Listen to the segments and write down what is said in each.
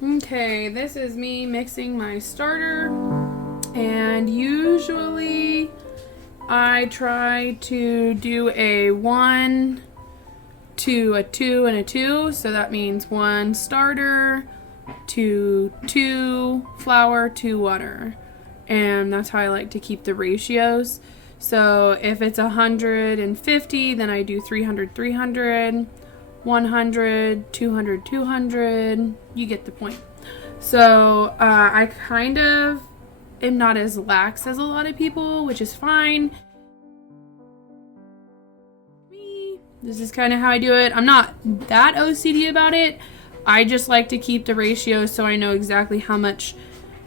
Okay, this is me mixing my starter, and usually I try to do a 1 to a 2 and a 2, so that means 1 starter to 2 flour, 2 water, and that's how I like to keep the ratios. So if it's 150, then I do 300, 300, 100, 200, 200. You get the point. So I kind of am not as lax as a lot of people, which is fine. This is kind of how I do it. I'm not that OCD about it. I just like to keep the ratios so I know exactly how much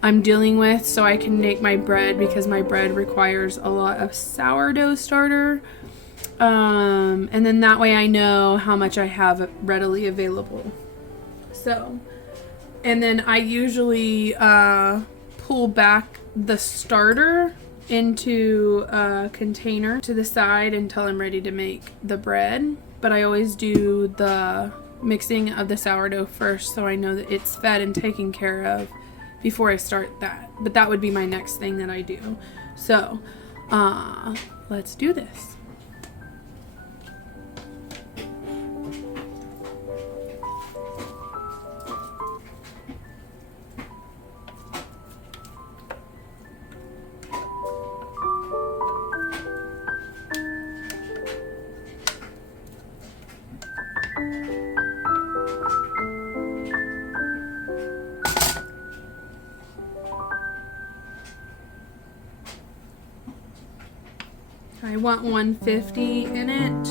I'm dealing with so I can make my bread, because my bread requires a lot of sourdough starter. And then that way I know how much I have readily available. So, and then I usually pull back the starter into a container to the side until I'm ready to make the bread. But I always do the mixing of the sourdough first so I know that it's fed and taken care of before I start that. But that would be my next thing that I do. So, let's do this. I want 150 in it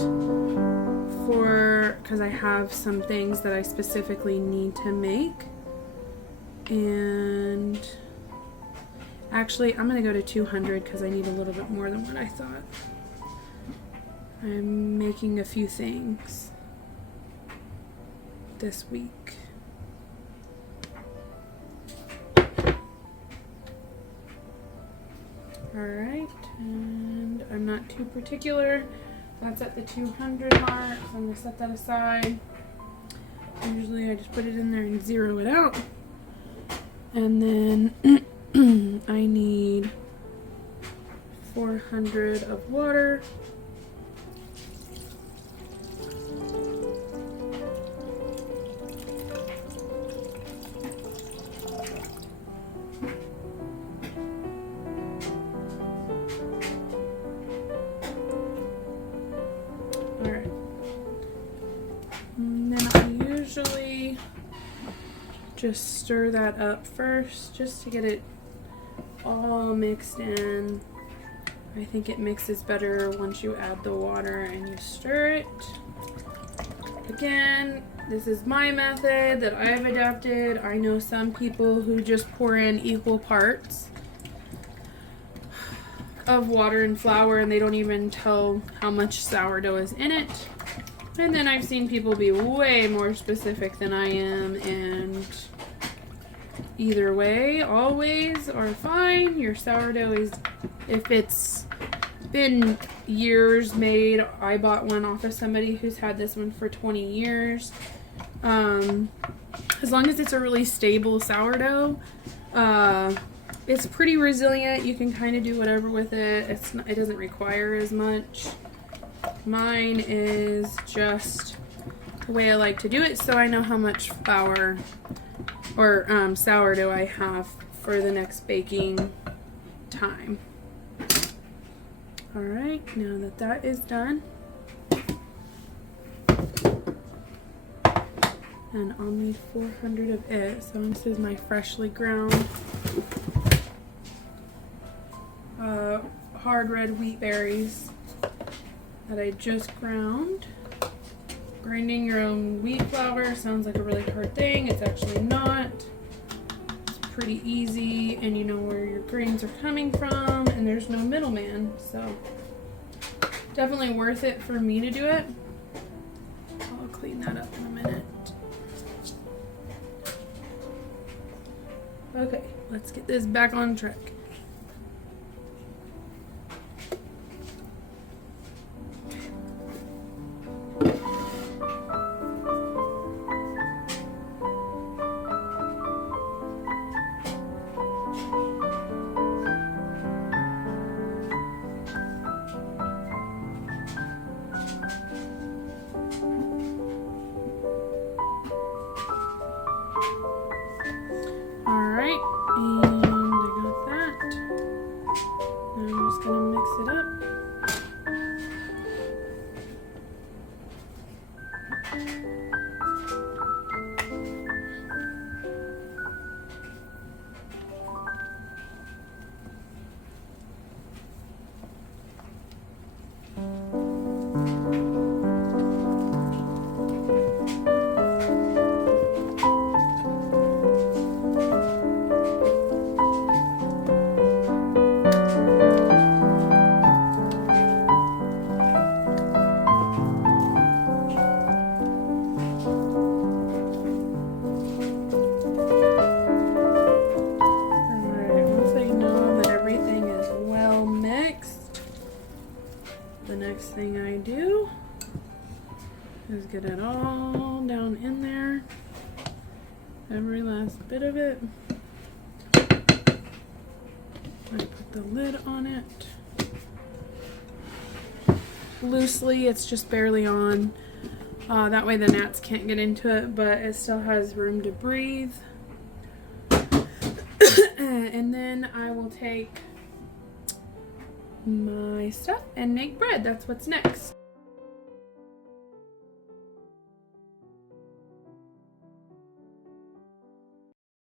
because I have some things that I specifically need to make. And actually, I'm going to go to 200 because I need a little bit more than what I thought. I'm making a few things this week. Alright, and I'm not too particular. That's at the 200 mark, so I'm going to set that aside. Usually I just put it in there and zero it out. And then I need 400 of water. Usually just stir that up first just to get it all mixed in. I think it mixes better once you add the water and you stir it. Again, this is my method that I've adapted. I know some people who just pour in equal parts of water and flour and they don't even tell how much sourdough is in it. And then I've seen people be way more specific than I am, and either way, always are fine. Your sourdough is, if it's been years made, I bought one off of somebody who's had this one for 20 years. As long as it's a really stable sourdough, it's pretty resilient. You can kind of do whatever with it. It doesn't require as much. Mine is just the way I like to do it, so I know how much flour or sourdough I have for the next baking time. Alright, now that that is done, and I'll need 400 of it, so this is my freshly ground hard red wheat berries that I just ground. Grinding your own wheat flour sounds like a really hard thing. It's actually not. It's pretty easy, and you know where your grains are coming from, and there's no middleman, so definitely worth it for me to do it. I'll clean that up in a minute. Okay, let's get this back on track. Just get it all down in there. Every last bit of it. I put the lid on it. Loosely, it's just barely on. That way the gnats can't get into it, but it still has room to breathe. And then I will take my stuff and make bread. That's what's next.